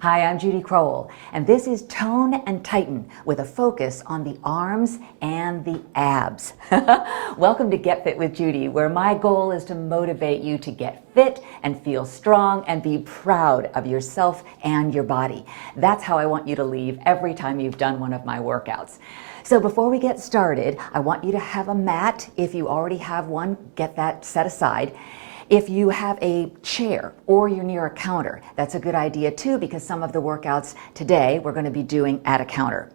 Hi, I'm Judy Crowell, and this is Tone and Tighten with a focus on the arms and the abs. Welcome to Get Fit with Judy, where my goal is to motivate you to get fit and feel strong and be proud of yourself and your body. That's how I want you to leave every time you've done one of my workouts. So before we get started, I want you to have a mat. If you already have one, get that set aside. If you have a chair or you're near a counter, that's a good idea too, because some of the workouts today we're going to be doing at a counter.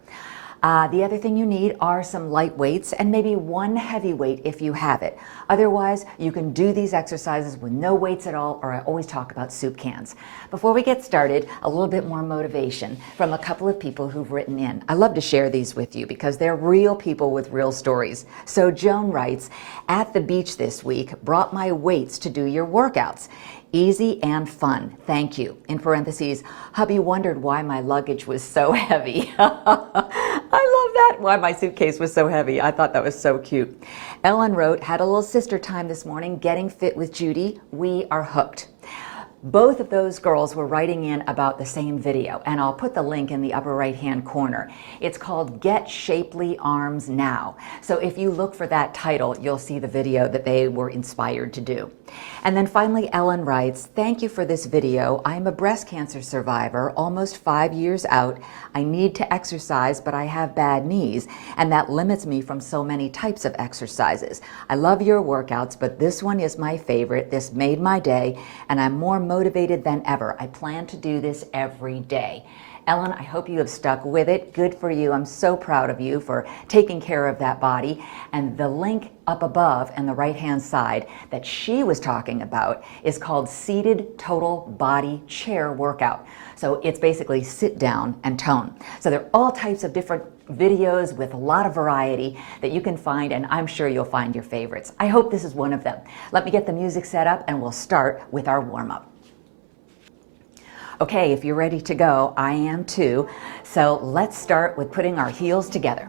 The other thing you need are some light weights and maybe one heavy weight if you have it. Otherwise, you can do these exercises with no weights at all, or I always talk about soup cans. Before we get started, a little bit more motivation from a couple of people who've written in. I love to share these with you because they're real people with real stories. So Joan writes, "At the beach this week, brought my weights to do your workouts. Easy and fun. Thank you." In parentheses, hubby wondered why my luggage was so heavy. I love that, why my suitcase was so heavy. I thought that was so cute. Ellen wrote, "Had a little sister time this morning, getting fit with Judy. We are hooked." Both of those girls were writing in about the same video, and I'll put the link in the upper right-hand corner. It's called Get Shapely Arms Now. So if you look for that title, you'll see the video that they were inspired to do. And then finally, Ellen writes, "Thank you for this video. I'm a breast cancer survivor, almost 5 years out. I need to exercise, but I have bad knees, and that limits me from so many types of exercises. I love your workouts, but this one is my favorite. This made my day, and I'm more motivated than ever. I plan to do this every day." Ellen, I hope you have stuck with it. Good for you. I'm so proud of you for taking care of that body. And the link up above on the right-hand side that she was talking about is called Seated Total Body Chair Workout. So it's basically sit down and tone. So there are all types of different videos with a lot of variety that you can find, and I'm sure you'll find your favorites. I hope this is one of them. Let me get the music set up and we'll start with our warm-up. Okay, if you're ready to go, I am too. So let's start with putting our heels together.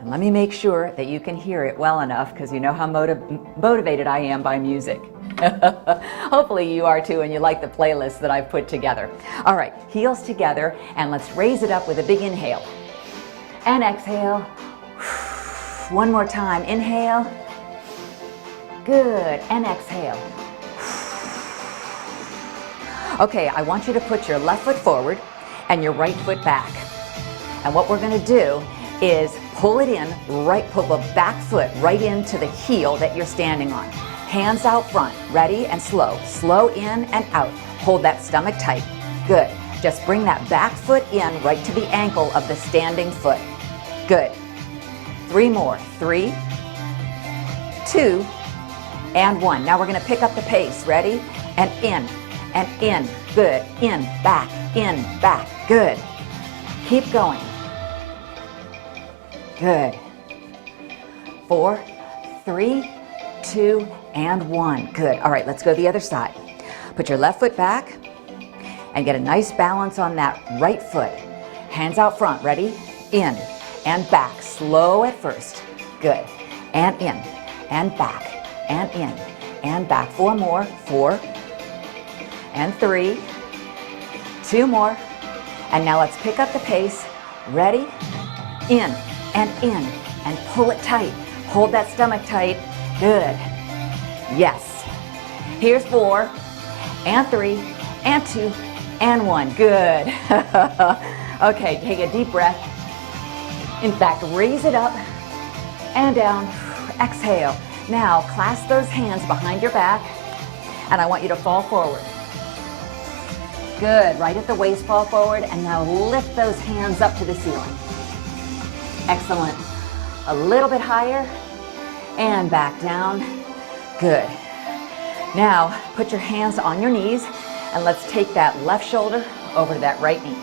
And let me make sure that you can hear it well enough, because you know how motivated I am by music. Hopefully you are too, and you like the playlist that I've put together. All right, heels together, and let's raise it up with a big inhale. And exhale. One more time, inhale. Good, and exhale. Okay, I want you to put your left foot forward and your right foot back. And what we're going to do is pull it in, pull the back foot right into the heel that you're standing on. Hands out front, ready and slow. Slow in and out. Hold that stomach tight. Good. Just bring that back foot in right to the ankle of the standing foot. Good. 3 more. 3, 2, and 1. Now we're going to pick up the pace. Ready? And in. And in, good, in, back, good. Keep going. Good. 4, 3, 2, and 1. Good. All right, let's go the other side. Put your left foot back and get a nice balance on that right foot. Hands out front, ready? In and back, slow at first. Good. And in, and back, and in, and back. 4 more, 4, and 3, 2 more, and now let's pick up the pace. Ready? In, and pull it tight. Hold that stomach tight. Good. Yes. Here's 4, and 3, and 2, and 1. Good. Okay, take a deep breath. In fact, raise it up and down. Exhale. Now, clasp those hands behind your back, and I want you to fall forward. Good, right at the waist, fall forward, and now lift those hands up to the ceiling. Excellent. A little bit higher, and back down. Good. Now, put your hands on your knees, and let's take that left shoulder over to that right knee.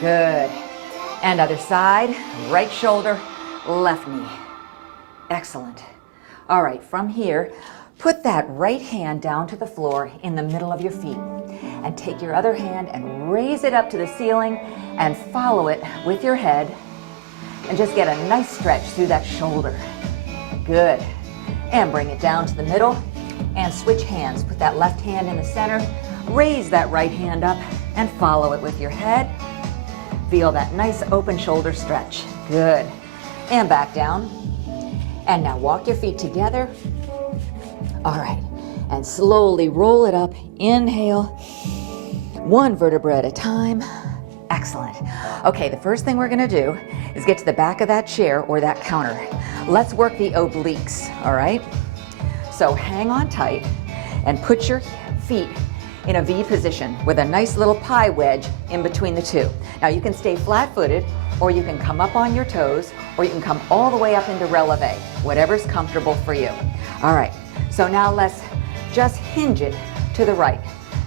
Good. And other side, right shoulder, left knee. Excellent. All right, from here, put that right hand down to the floor in the middle of your feet, and take your other hand and raise it up to the ceiling and follow it with your head, and just get a nice stretch through that shoulder. Good. And bring it down to the middle and switch hands. Put that left hand in the center, Raise that right hand up and follow it with your head. Feel that nice open shoulder stretch. Good. And back down. And now walk your feet together. All right. And slowly roll it up. Inhale. One vertebra at a time. Excellent. Okay, the first thing we're going to do is get to the back of that chair or that counter. Let's work the obliques, all right? So hang on tight and put your feet in a V position with a nice little pie wedge in between the two. Now you can stay flat-footed, or you can come up on your toes, or you can come all the way up into releve, whatever's comfortable for you. All right, so now let's just hinge it to the right.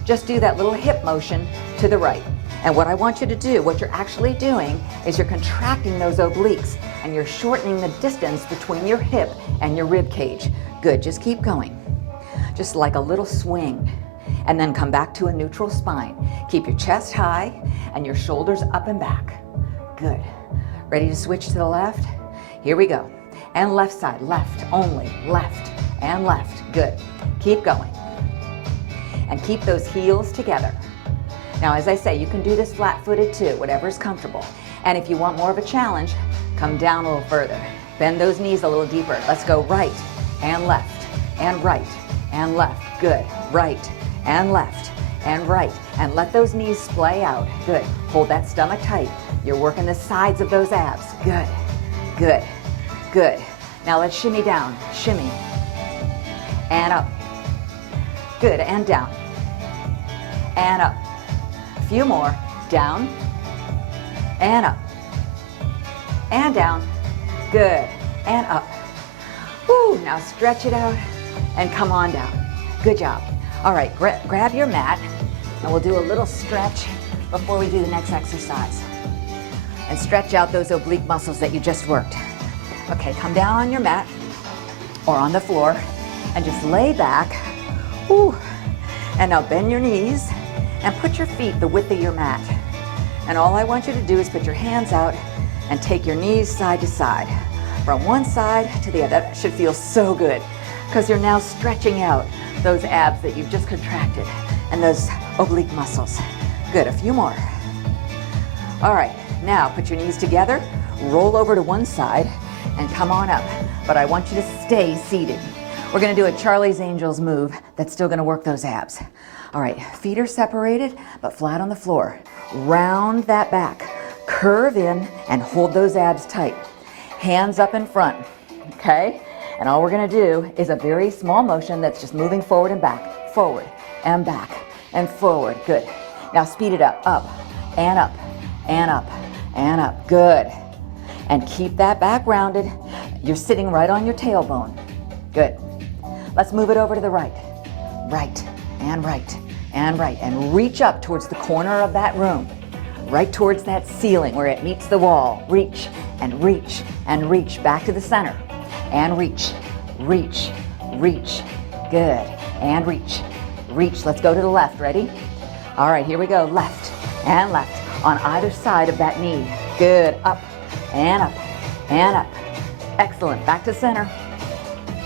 Just do that little hip motion to the right. And what I want you to do, what you're actually doing, is you're contracting those obliques and you're shortening the distance between your hip and your rib cage. Good, just keep going. Just like a little swing. And then come back to a neutral spine. Keep your chest high and your shoulders up and back. Good. Ready to switch to the left? Here we go. And left side, left only, left and left. Good. Keep going. And keep those heels together. Now, as I say, you can do this flat-footed too, whatever's comfortable. And if you want more of a challenge, come down a little further. Bend those knees a little deeper. Let's go right and left and right and left. Good. Right and left and right. And let those knees splay out. Good. Hold that stomach tight. You're working the sides of those abs. Good. Good. Good. Now let's shimmy down. Shimmy. And up. Good. And down. And up. A few more. Down. And up. And down. Good. And up. Woo. Now stretch it out and come on down. Good job. All right, grab your mat and we'll do a little stretch before we do the next exercise. And stretch out those oblique muscles that you just worked. Okay, come down on your mat or on the floor and just lay back. Woo. And now bend your knees and put your feet the width of your mat. And all I want you to do is put your hands out and take your knees side to side. From one side to the other. That should feel so good because you're now stretching out those abs that you've just contracted and those oblique muscles. Good, a few more. All right, now put your knees together, roll over to one side and come on up. But I want you to stay seated. We're gonna do a Charlie's Angels move that's still gonna work those abs. All right, feet are separated but flat on the floor. Round that back, curve in and hold those abs tight. Hands up in front, okay? And all we're gonna do is a very small motion that's just moving forward and back, forward and back and forward. Good. Now speed it up and up and up and up. Good. And keep that back rounded. You're sitting right on your tailbone. Good. Let's move it over to the right. Right and right and right. And reach up towards the corner of that room. Right towards that ceiling where it meets the wall. Reach and reach and reach. Back to the center. And reach, reach, reach. Good. And reach, reach. Let's go to the left. Ready? All right, here we go. Left and left on either side of that knee. Good. Up and up and up. Excellent. Back to center.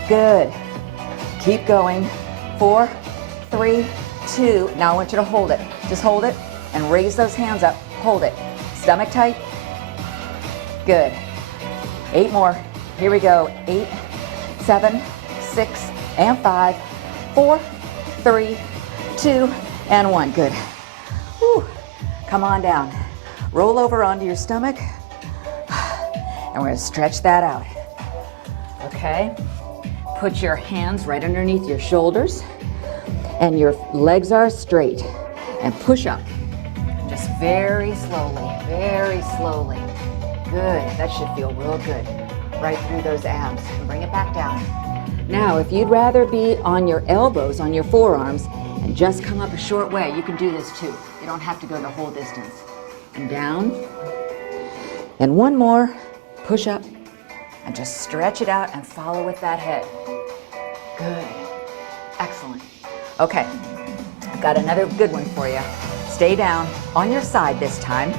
Good. Keep going. 4, 3, 2. Now I want you to hold it. Just hold it and raise those hands up. Hold it. Stomach tight. Good. 8 more. Here we go. 8, 7, 6, and 5, 4, 3, 2, and 1. Good. Whew. Come on down. Roll over onto your stomach. And we're going to stretch that out. Okay? Put your hands right underneath your shoulders. And your legs are straight. And push up. Just very slowly. Very slowly. Good. That should feel real good. Right through those abs and bring it back down. Now, if you'd rather be on your elbows, on your forearms, and just come up a short way, you can do this too. You don't have to go the whole distance. And down. And one more. Push up. And just stretch it out and follow with that head. Good. Excellent. Okay. I've got another good one for you. Stay down on your side this time.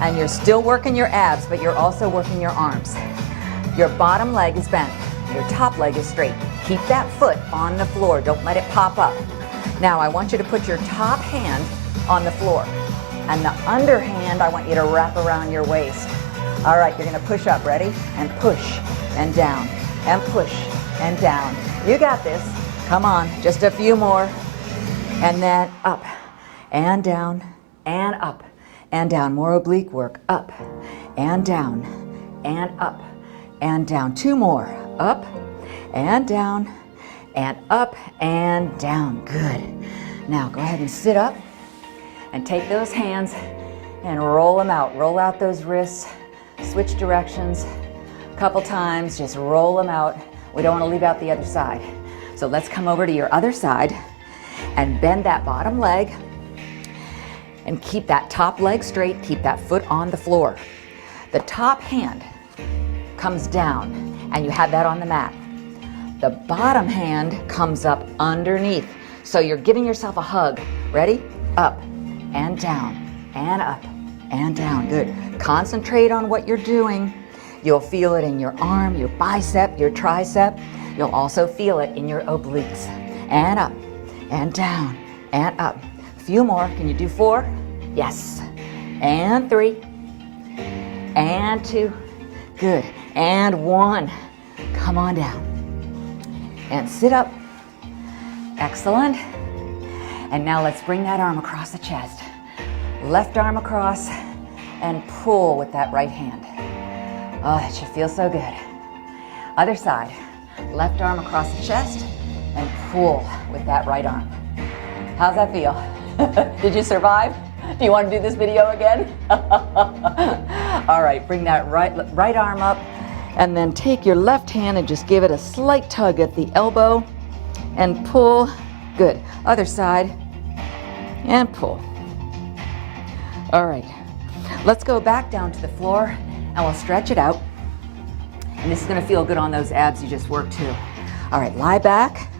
And you're still working your abs, but you're also working your arms. Your bottom leg is bent. Your top leg is straight. Keep that foot on the floor. Don't let it pop up. Now I want you to put your top hand on the floor, and the underhand I want you to wrap around your waist. All right, you're gonna push up, ready? And push, and down, and push, and down. You got this. Come on, just a few more. And then up, and down, and up, and down. More oblique work. Up, and down, and up, and down. Two more. Up, and down, and up, and down. Good. Now go ahead and sit up, and take those hands, and roll them out. Roll out those wrists. Switch directions a couple times. Just roll them out. We don't want to leave out the other side. So let's come over to your other side and bend that bottom leg and keep that top leg straight. Keep that foot on the floor. The top hand comes down and you have that on the mat. The bottom hand comes up underneath. So you're giving yourself a hug. Ready? Up and down and up and down. Good. Concentrate on what you're doing. You'll feel it in your arm, your bicep, your tricep. You'll also feel it in your obliques. And up, and down, and up. A few more. Can you do 4? Yes. And 3. And 2. Good. And 1. Come on down. And sit up. Excellent. And now let's bring that arm across the chest. Left arm across and pull with that right hand. Oh, that should feel so good. Other side. Left arm across the chest and pull with that right arm. How's that feel? Did you survive? Do you want to do this video again? All right, bring that right arm up and then take your left hand and just give it a slight tug at the elbow and pull. Good. Other side and pull. All right, let's go back down to the floor and we'll stretch it out. And this is going to feel good on those abs you just worked too. All right, lie back.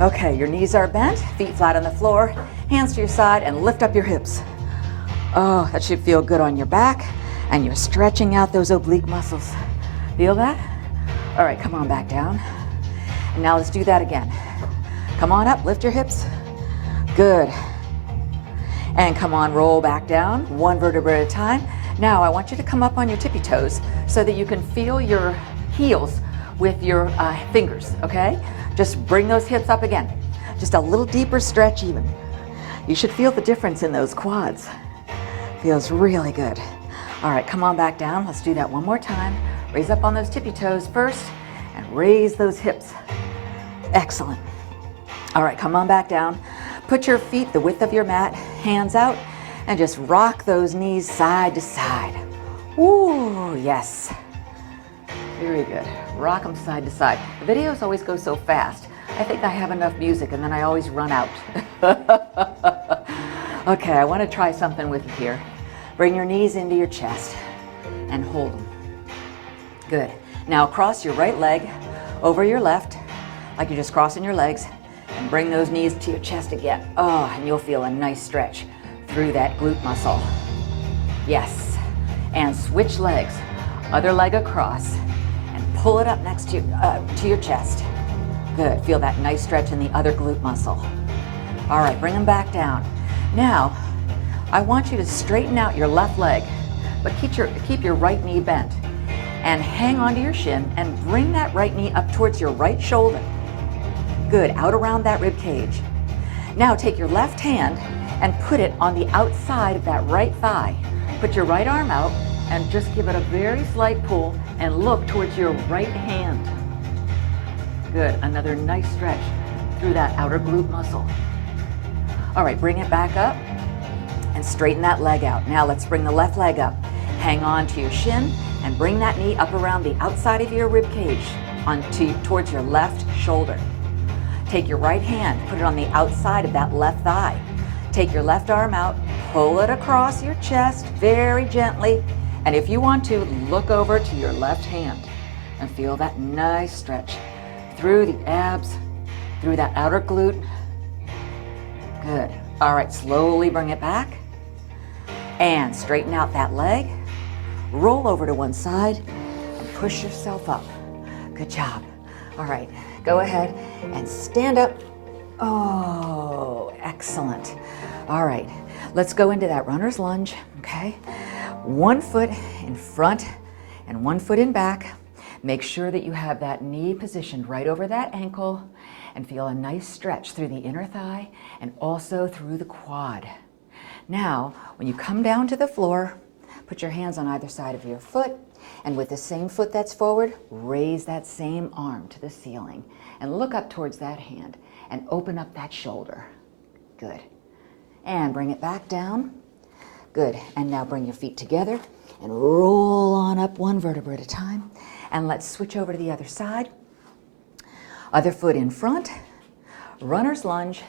Okay, your knees are bent, feet flat on the floor, hands to your side, and lift up your hips. Oh, that should feel good on your back, and you're stretching out those oblique muscles. Feel that? All right, come on back down. And now let's do that again. Come on up, lift your hips. Good. And come on, roll back down, one vertebra at a time. Now I want you to come up on your tippy toes so that you can feel your heels with your fingers, okay? Just bring those hips up again. Just a little deeper stretch even. You should feel the difference in those quads. Feels really good. All right, come on back down. Let's do that one more time. Raise up on those tippy toes first and raise those hips. Excellent. All right, come on back down. Put your feet the width of your mat, hands out, and just rock those knees side to side. Ooh, yes. Very good. Rock them side to side. The videos always go so fast. I think I have enough music and then I always run out. Okay, I want to try something with you here. Bring your knees into your chest and hold them. Good. Now cross your right leg over your left, like you're just crossing your legs, and bring those knees to your chest again. Oh, and you'll feel a nice stretch through that glute muscle. Yes. And switch legs. Other leg across and pull it up next to your chest. Good. Feel that nice stretch in the other glute muscle. All right, bring them back down. Now, I want you to straighten out your left leg, but keep your right knee bent. And hang onto your shin and bring that right knee up towards your right shoulder. Good. Out around that rib cage. Now take your left hand and put it on the outside of that right thigh. Put your right arm out and just give it a very slight pull and look towards your right hand. Good. Another nice stretch through that outer glute muscle. All right, bring it back up and straighten that leg out. Now let's bring the left leg up. Hang on to your shin and bring that knee up around the outside of your rib cage towards your left shoulder. Take your right hand, put it on the outside of that left thigh. Take your left arm out, pull it across your chest very gently, and if you want to, look over to your left hand and feel that nice stretch through the abs, through that outer glute. Good. All right, slowly bring it back and straighten out that leg. Roll over to one side and push yourself up. Good job. All right, go ahead and stand up Oh, excellent. All right, let's go into that runner's lunge, okay? One foot in front and one foot in back. Make sure that you have that knee positioned right over that ankle and feel a nice stretch through the inner thigh and also through the quad. Now, when you come down to the floor, put your hands on either side of your foot, and with the same foot that's forward, raise that same arm to the ceiling and look up towards that hand and open up that shoulder. Good. And bring it back down. Good. And now bring your feet together and roll on up one vertebra at a time. And let's switch over to the other side. Other foot in front, runner's lunge.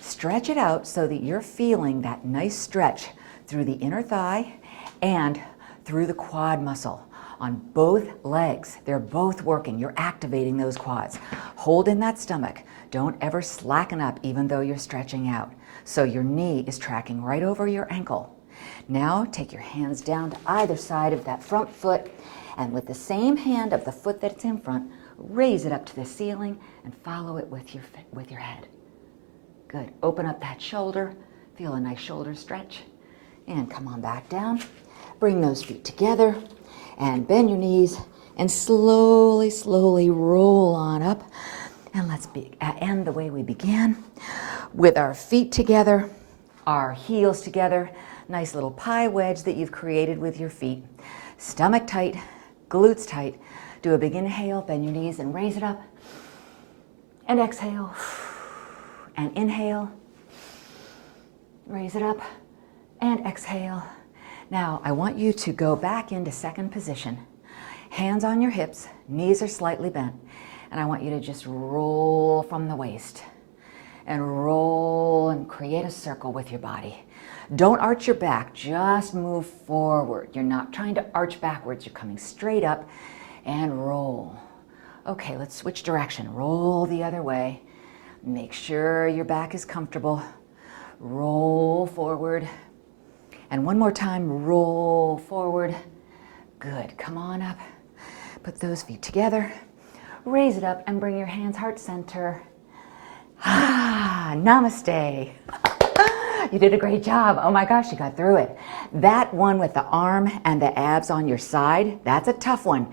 Stretch it out so that you're feeling that nice stretch through the inner thigh and through the quad muscle on both legs. They're both working. You're activating those quads. Hold in that stomach. Don't ever slacken up even though you're stretching out. So your knee is tracking right over your ankle. Now take your hands down to either side of that front foot, and with the same hand of the foot that's in front, raise it up to the ceiling and follow it with your head. Good. Open up that shoulder. Feel a nice shoulder stretch. And come on back down. Bring those feet together and bend your knees and slowly, slowly roll on up. And let's end the way we began, with our feet together, our heels together. Nice little pie wedge that you've created with your feet. Stomach tight, glutes tight. Do a big inhale, bend your knees and raise it up. And exhale. And inhale. Raise it up. And exhale. Now, I want you to go back into second position. Hands on your hips, knees are slightly bent. And I want you to just roll from the waist. And roll and create a circle with your body. Don't arch your back, just move forward. You're not trying to arch backwards, you're coming straight up and roll. Okay, let's switch direction. Roll the other way. Make sure your back is comfortable. Roll forward. And one more time, roll forward. Good, come on up. Put those feet together. Raise it up and bring your hands heart center. Ah, namaste. You did a great job. Oh my gosh, you got through it. That one with the arm and the abs on your side, that's a tough one.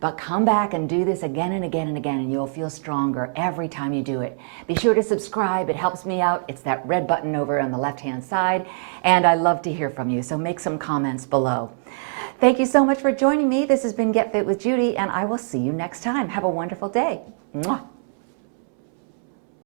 But come back and do this again and again and again, and you'll feel stronger every time you do it. Be sure to subscribe. It helps me out. It's that red button over on the left-hand side. And I love to hear from you, so make some comments below. Thank you so much for joining me. This has been Get Fit with Judy, and I will see you next time. Have a wonderful day. Mwah.